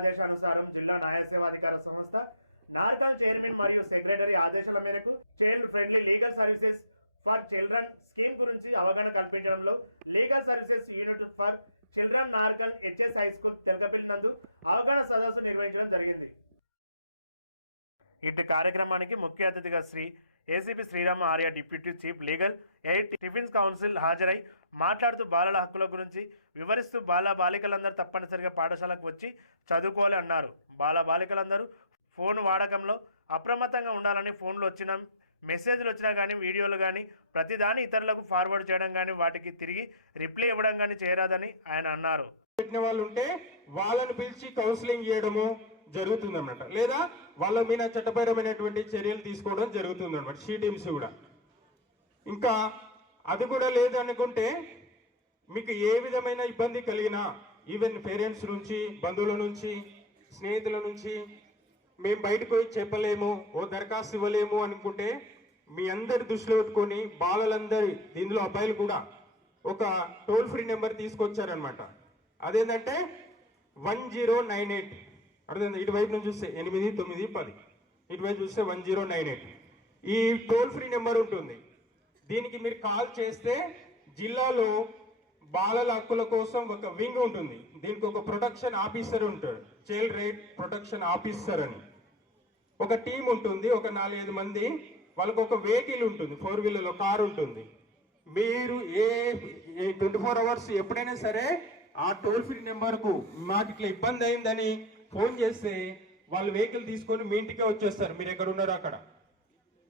ఆదేశానుసారం జిల్లా న్యాయసేవాధికార సంస్థ నార్కాన్ చైర్మన్ మరియు సెక్రటరీ ఆదేశాల మేరకు child friendly legal services for children scheme గురించి అవగాహన కల్పించడంలో legal services unit for children నార్కల్ HS high school Telakapalli నందు అవగాహన సదస్సు నిర్వహించడం జరిగింది. ఇటు కార్యక్రమానికి ముఖ్య అతిథిగా Shri ACP Srirama Arya deputy chief legal aid defence counsel హాజరై మాట్లాడుతూ బాలల హక్కుల గురించి వివరిస్తూ బాల బాలికలందరూ తప్పనిసరిగా పాఠశాలకు వచ్చి చదువుకోవాలి అన్నారు. బాల బాలికలందరూ ఫోన్ వాడకంలో అప్రమత్తంగా ఉండాలని ఫోన్లు వచ్చిన మెసేజ్లు వచ్చినా కానీ వీడియోలు కానీ ప్రతిదాని ఇతరులకు ఫార్వర్డ్ చేయడం కానీ వాటికి తిరిగి రిప్లై ఇవ్వడం కానీ చేయరాదని ఆయన అన్నారు. పెట్టిన వాళ్ళు ఉంటే వాళ్ళని పిలిచి కౌన్సిలింగ్ చేయడము జరుగుతుందన్నమాట. లేదా వాళ్ళ మీద చట్టపరమైనటువంటి చర్యలు తీసుకోవడం జరుగుతుంది అనమాట షీ టీమ్స్ కూడా. ఇంకా అది కూడా లేదనుకుంటే మీకు ఏ విధమైన ఇబ్బంది కలిగినా ఈవెన్ పేరెంట్స్ నుంచి బంధువుల నుంచి స్నేహితుల నుంచి మేము బయటకు పోయి చెప్పలేము ఓ దరఖాస్తు ఇవ్వలేము అనుకుంటే మీ అందరి దృష్టిలో పెట్టుకొని బాలలందరి దీనిలో అబ్బాయిలు కూడా ఒక టోల్ ఫ్రీ నెంబర్ తీసుకొచ్చారనమాట అదేంటంటే వన్ జీరో నైన్ ఎయిట్. అర్థం ఇటువైపు నుంచి చూస్తే ఎనిమిది తొమ్మిది పది. ఇటువైపు చూస్తే వన్ జీరో నైన్ ఎయిట్. ఈ టోల్ ఫ్రీ నెంబర్ ఉంటుంది. దీనికి మీరు కాల్ చేస్తే జిల్లాలో బాలల హక్కుల కోసం ఒక వింగ్ ఉంటుంది. దీనికి ఒక ప్రొటెక్షన్ ఆఫీసర్ ఉంటాడు. చైల్డ్ రైట్ ప్రొటెక్షన్ ఆఫీసర్ అని. ఒక టీం ఉంటుంది. ఒక నాలుగైదు మంది. వాళ్ళకు ఒక వెహికల్ ఉంటుంది. ఫోర్ వీలర్లో కారు ఉంటుంది. మీరు ఏ ట్వంటీ ఫోర్ అవర్స్ ఎప్పుడైనా సరే ఆ టోల్ ఫ్రీ నెంబర్కు మాకు ఇట్లా ఇబ్బంది అయిందని ఫోన్ చేస్తే వాళ్ళు వెహికల్ తీసుకొని మీ ఇంటికే వచ్చేస్తారు. మీరు ఎక్కడ ఉన్నారో అక్కడ.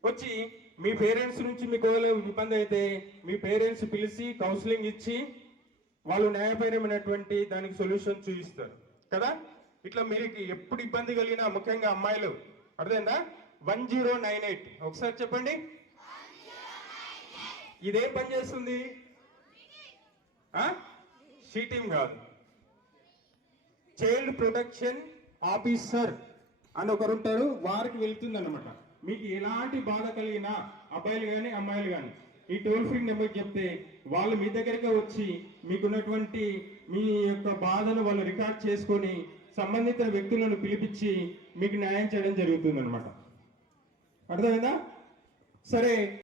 వచ్చి మీ పేరెంట్స్ నుంచి మీకు ఇబ్బంది అయితే మీ పేరెంట్స్ పిలిచి కౌన్సిలింగ్ ఇచ్చి వాళ్ళు న్యాయపరమైనటువంటి దానికి సొల్యూషన్ చూపిస్తారు. కదా? ఇట్లా మీరు ఎప్పుడు ఇబ్బంది కలిగినా ముఖ్యంగా అమ్మాయిలు. అర్థమైందా? One zero nine eight. ఒకసారి చెప్పండి. ఇదేం పని చేస్తుంది? షీటింగ్ కాదు. చైల్డ్ ప్రొటెక్షన్ ఆఫీసర్ అని ఒకరు ఉంటారు వారికి వెళ్తుంది అనమాట మీకు ఎలాంటి బాధ కలిగినా అబ్బాయిలు కానీ అమ్మాయిలు కానీ ఈ టోల్ ఫ్రీ నెంబర్ చెప్తే వాళ్ళు మీ దగ్గరికి వచ్చి మీకున్నటువంటి మీ యొక్క బాధను వాళ్ళు రికార్డ్ చేసుకొని సంబంధిత వ్యక్తులను పిలిపించి మీకు న్యాయం చేయడం జరుగుతుంది అనమాట అర్థమైందా? సరే.